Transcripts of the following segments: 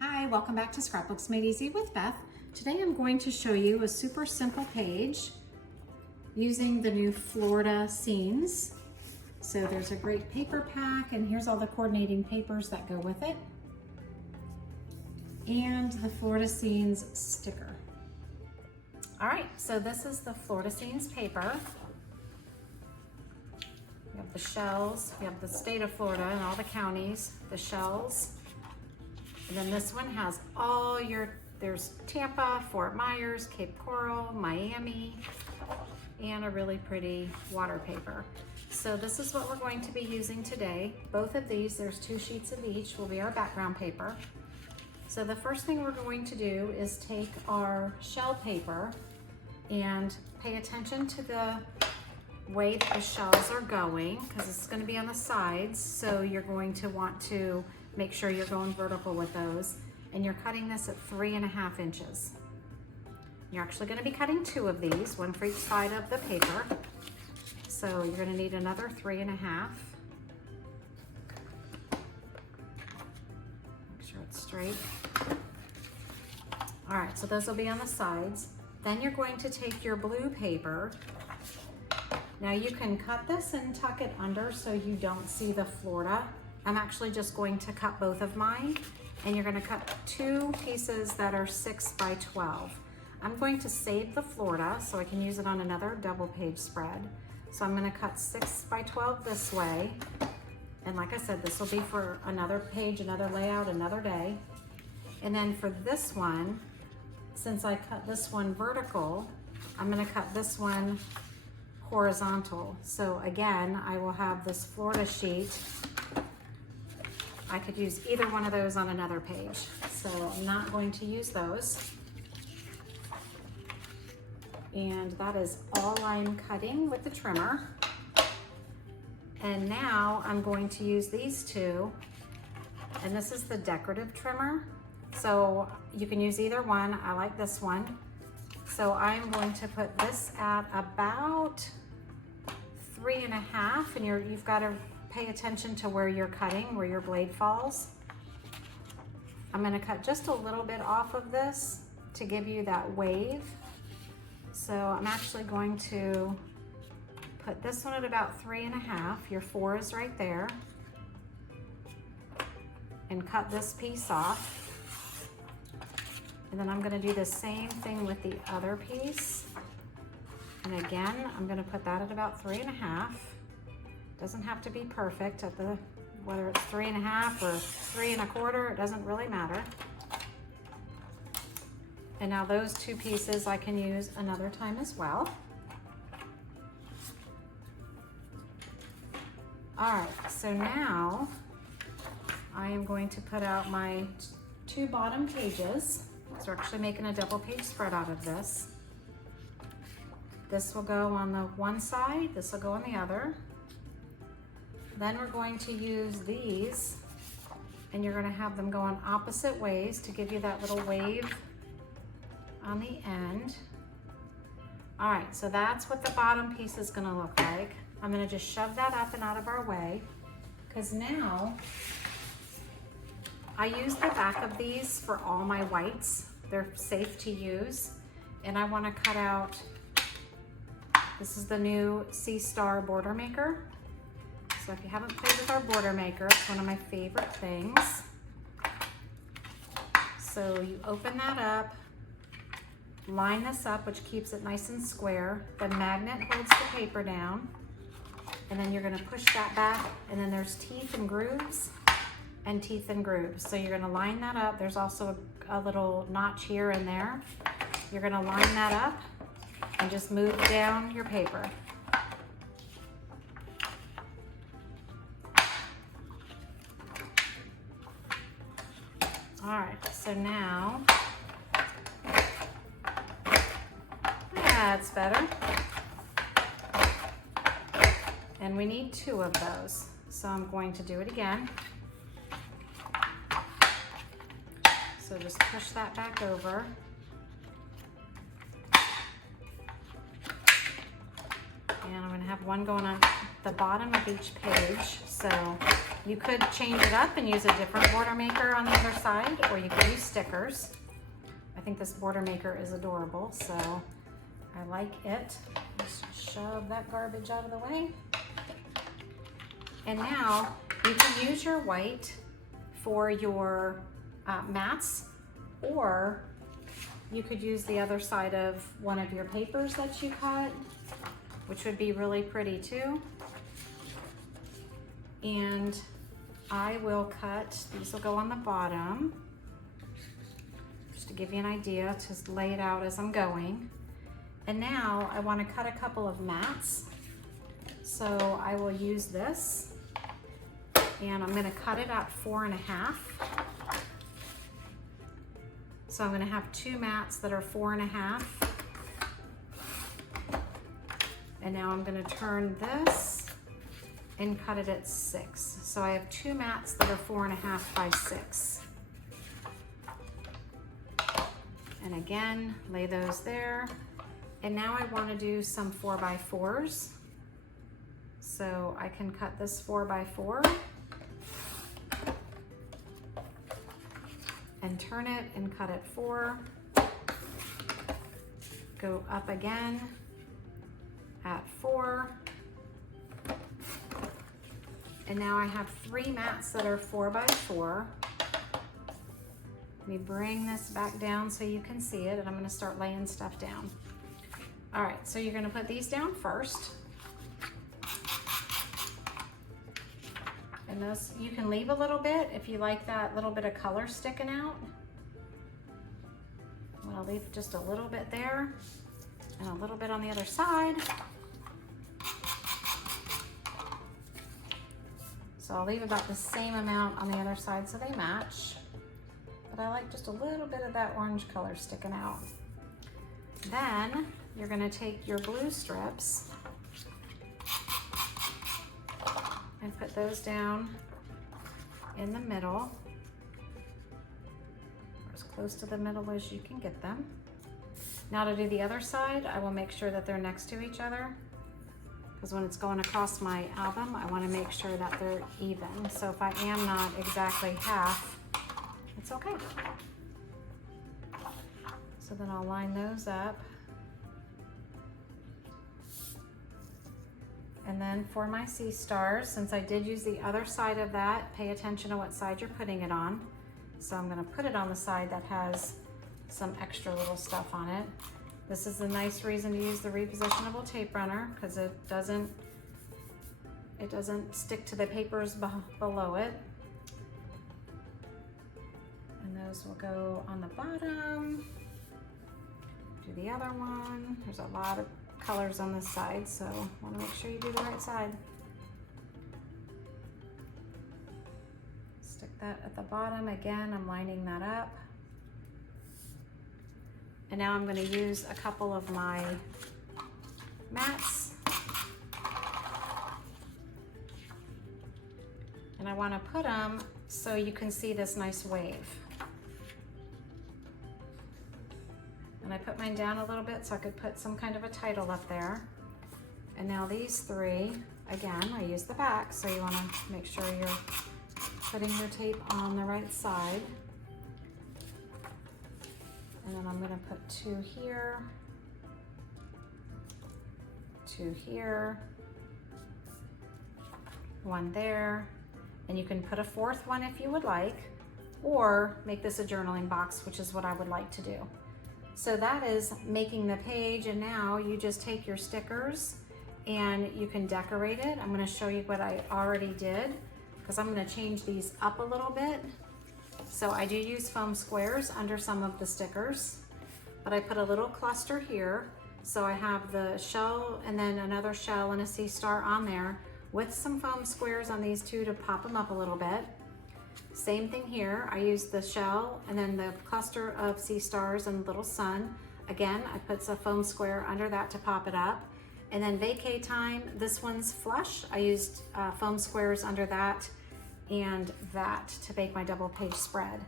Hi, welcome back to Scrapbooks Made Easy with Beth. Today I'm going to show you a super simple page using the new Florida scenes. So there's a great paper pack, and here's all the coordinating papers that go with it. And the Florida scenes sticker. All right, so this is the Florida scenes paper. We have the shells, we have the state of Florida and all the counties, the shells. And then this one has all there's Tampa, Fort Myers, Cape Coral, Miami, and a really pretty water paper. So this is what we're going to be using today. Both of these, there's 2 sheets of each, will be our background paper. So the first thing we're going to do is take our shell paper and pay attention to the way that the shells are going, because it's going to be on the sides, so you're going to want to make sure you're going vertical with those, and you're cutting this at 3.5 inches. You're actually going to be cutting 2 of these, one for each side of the paper, so you're going to need another 3.5. Make sure it's straight. All right, so those will be on the sides. Then you're going to take your blue paper. Now you can cut this and tuck it under so you don't see the Florida. I'm actually just going to cut both of mine, and you're going to cut 2 pieces that are 6 by 12. I'm going to save the Florida so I can use it on another double page spread. So I'm going to cut 6 by 12 this way. And like I said, this will be for another page, another layout, another day. And then for this one, since I cut this one vertical, I'm going to cut this one horizontal. So again, I will have this Florida sheet. I could use either one of those on another page. So I'm not going to use those. And that is all I'm cutting with the trimmer. And now I'm going to use these 2. And this is the decorative trimmer. So you can use either one. I like this one. So I'm going to put this at about 3.5, and you've got to pay attention to where you're cutting, where your blade falls. I'm going to cut just a little bit off of this to give you that wave. So I'm actually going to put this one at about 3.5. Your 4 is right there. And cut this piece off. And then I'm going to do the same thing with the other piece. And again, I'm going to put that at about 3.5. Doesn't have to be perfect at whether it's 3.5 or 3.25, it doesn't really matter. And now those 2 pieces I can use another time as well. All right, so now I am going to put out my 2 bottom pages. So we're actually making a double page spread out of this. This will go on the one side, this will go on the other. Then we're going to use these, and you're going to have them go on opposite ways to give you that little wave on the end. All right, so that's what the bottom piece is going to look like. I'm going to just shove that up and out of our way, because now I use the back of these for all my whites. They're safe to use, and I want to cut out, this is the new Sea Star border maker. So if you haven't played with our border maker, it's one of my favorite things. So you open that up, line this up, which keeps it nice and square. The magnet holds the paper down, and then you're going to push that back, and then there's teeth and grooves and teeth and grooves. So you're going to line that up. There's also a little notch here and there. You're going to line that up and just move down your paper. All right, so now, that's better. And we need 2 of those. So I'm going to do it again. So just push that back over. And I'm going to have one going on the bottom of each page. So You could change it up and use a different border maker on the other side, or you could use stickers. I think this border maker is adorable, so I like it. Just shove that garbage out of the way. And now you can use your white for your mats, or you could use the other side of one of your papers that you cut, which would be really pretty too. And I will cut, these will go on the bottom, just to give you an idea, to lay it out as I'm going. And now I want to cut a couple of mats. So I will use this, and I'm going to cut it at 4.5. So I'm going to have 2 mats that are 4.5. And now I'm going to turn this and cut it at 6. So I have 2 mats that are 4.5 by 6. And again, lay those there. And now I want to do some 4x4s. So I can cut this 4x4 and turn it and cut it 4. Go up again at 4. And now I have 3 mats that are 4x4. Let me bring this back down so you can see it, and I'm going to start laying stuff down. All right, so you're going to put these down first. And those, you can leave a little bit if you like that little bit of color sticking out. I'm going to leave just a little bit there and a little bit on the other side. So I'll leave about the same amount on the other side so they match. But I like just a little bit of that orange color sticking out. Then you're going to take your blue strips and put those down in the middle, or as close to the middle as you can get them. Now to do the other side, I will make sure that they're next to each other, because when it's going across my album, I want to make sure that they're even. So if I am not exactly half, it's okay. So then I'll line those up. And then for my sea stars, since I did use the other side of that, pay attention to what side you're putting it on. So I'm going to put it on the side that has some extra little stuff on it. This is a nice reason to use the repositionable tape runner, because it doesn't stick to the papers below it. And those will go on the bottom. Do the other one. There's a lot of colors on this side, so want to make sure you do the right side. Stick that at the bottom. Again, I'm lining that up. And now I'm going to use a couple of my mats. And I want to put them so you can see this nice wave. And I put mine down a little bit so I could put some kind of a title up there. And now these 3, again, I use the back, so you want to make sure you're putting your tape on the right side. And then I'm going to put 2 here, 2 here, 1 there, and you can put a 4th one if you would like, or make this a journaling box, which is what I would like to do. So that is making the page, and now you just take your stickers and you can decorate it. I'm going to show you what I already did, because I'm going to change these up a little bit. So I do use foam squares under some of the stickers, but I put a little cluster here. So I have the shell and then another shell and a sea star on there with some foam squares on these 2 to pop them up a little bit. Same thing here. I use the shell and then the cluster of sea stars and little sun. Again, I put a foam square under that to pop it up. And then vacay time, this one's flush. I used foam squares under that and that to make my double page spread.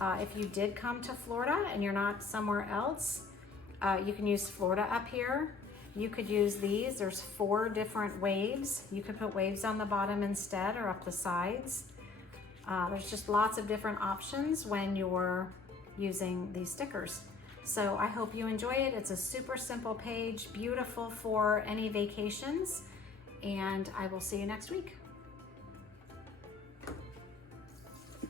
If you did come to Florida and you're not somewhere else, you can use Florida up here. You could use these. There's 4 different waves. You could put waves on the bottom instead or up the sides. There's just lots of different options when you're using these stickers. So I hope you enjoy it. It's a super simple page, beautiful for any vacations, and I will see you next week.